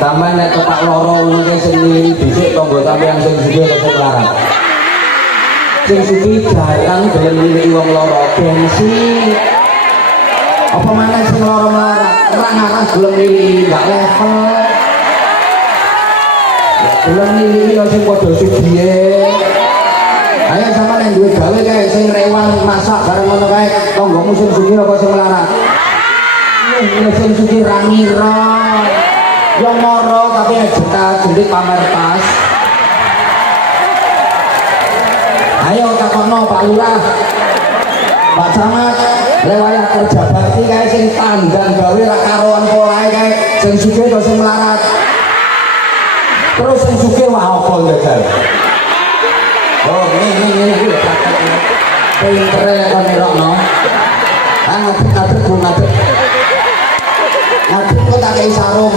Sampeyan nek tepak loro ngono ki sing nilai dhisik tangga sampeyan sing sugih kok sing larat. Sing sugih jarang gelem nilai wong loro gengsi. Apa maneh sing loro melarat, ora ngarah gelem nilai gak level. Gelem nilai yo sing padha sugihe. Ayo sama yang duwe gawe kae sing rewang masak bareng ngono kae tanggamu sing sugih apa sing melarat. Sing sugih ra ngira. Yang moro tapi juta jendik pamer tas. Ayo takokno Pak Lurah, Pak Camat, lewat kerja bakti kae sing tandang gawe ra karuan polahe kae sing sugih to sing melarat. Terus sing sugih wae apa njajal? Oh ini pintere kon nirokno. Ah ngadeg-ngadeg ngadeg kok tak kei sarung.